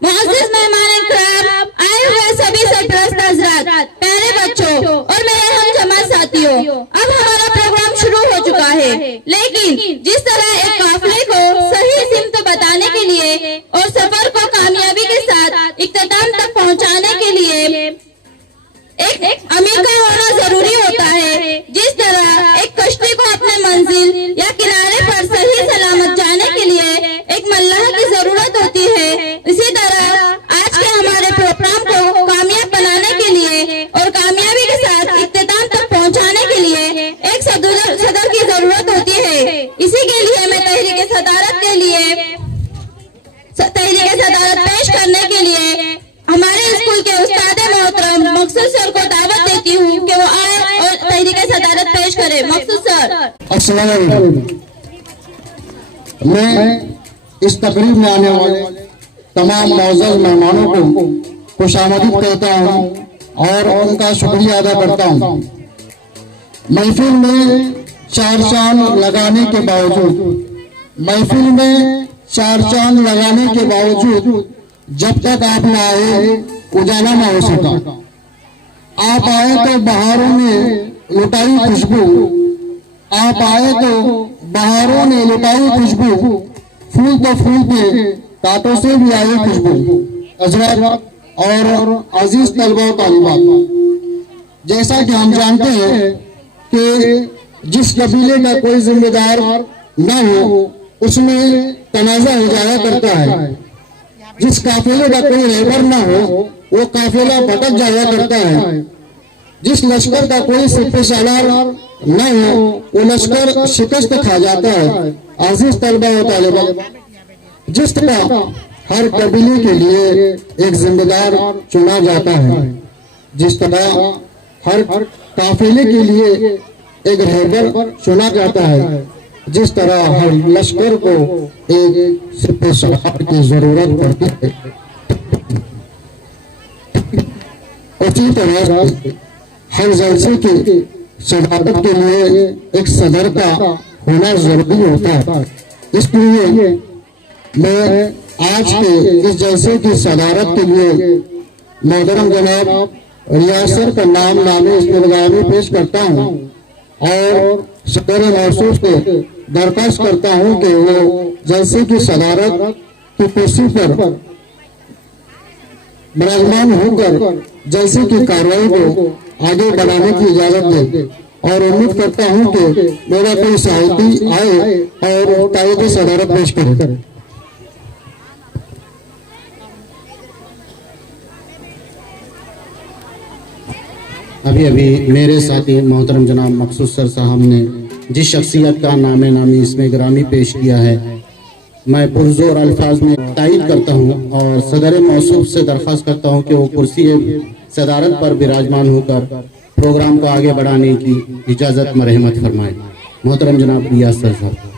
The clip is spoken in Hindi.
मुअज़्ज़िज़ मेहमान इकराम, आए हुए सभी सरपरस्त हज़रात, प्यारे बच्चों और मेरे हम जमात साथियों, अब हमारा प्रोग्राम शुरू हो चुका है। लेकिन जिस तरह एक काफिले को सही सिमत बताने के लिए और सफर को कामयाबी के साथ इख्तिताम तक पहुंचाने के लिए एक अमीर का होना जरूरी होता है, जिस तरह एक कश्ती को अपने मंजिल या किनारे पर सही सलामत जाने के लिए एक मल्लाह की जरूरत होती है, इसी तरह आज के हमारे प्रोग्राम को कामयाब बनाने के लिए और कामयाबी के साथ इख्तिताम तक पहुंचाने के लिए एक सदर की जरूरत होती है। इसी के लिए मैं तहरीक सदारत पेश करने के लिए हमारे स्कूल के उस्ताद मोहतरम मकसूद सर को दावत देती हूँ कि वो आए और तहरीक सदारत पेश करे। मकसूद सर। अस्सलाम वालेकुम। मैं इस तकरीब में आने वाले तमाम मौजूद मेहमानों को खुशामदीद कहता हूँ और उनका शुक्रिया अदा करता हूँ। महफिल में चार चांद लगाने के बावजूद जब तक आप न आए उजाला न हो सका। आप आए तो बहारों ने लुटाई खुशबू, फूल तो फूल पे कांटों से भी आई खुशबू। हज़रात और अजीज तलबा व तालिबात, जैसा कि हम जानते हैं कि जिस कबीले का कोई जिम्मेदार न हो उसमें तनाज़ा हो जाया करता है। जिस काफिले का कोई रहबर न हो वो काफिला भटक जाया करता है। जिस लश्कर का कोई सिपह सालार न हो वो लश्कर शिकस्त खा जाता है। अजीज तलबा व तालिबात, जिस तरह हर कबीले के लिए एक जिम्मेदार चुना जाता है, जिस तरह हर काफिले के लिए एक रहबर चुना जाता है, जिस तरह हर लश्कर को एक सिपह सालार की जरूरत पड़ती है, उसी तरह हर जलसे की सदारत के लिए एक सदर का होना जरूरी होता है। इसलिए मैं आज के इस जलसे की सदारत के लिए मोहतरम जनाब रियासर का नामे इसमें पेश करता हूँ और सदर महसूस को दरख्वास्त करता हूँ कि वो जलसे की सदारत की कुर्सी पर विराजमान होकर जलसे की कार्रवाई को आगे बढ़ाने की इजाजत दे और उम्मीद करता हूँ कि मेरा कोई साहिती आए और तायद सदारत पेश करे। अभी मेरे साथी मोहतरम जनाब मकसूद सर साहब ने जिस शख्सियत का नामी इसमें ग्रामी पेश किया है, मैं पुरजोर अल्फाज में तायद करता हूँ और सदर मौसूफ से दरख्वास्त करता हूँ कि वो कुर्सी सदारत पर विराजमान होकर प्रोग्राम को आगे बढ़ाने की इजाज़त मरहमत फरमाए। मोहतरम जनाब रियासत साहब।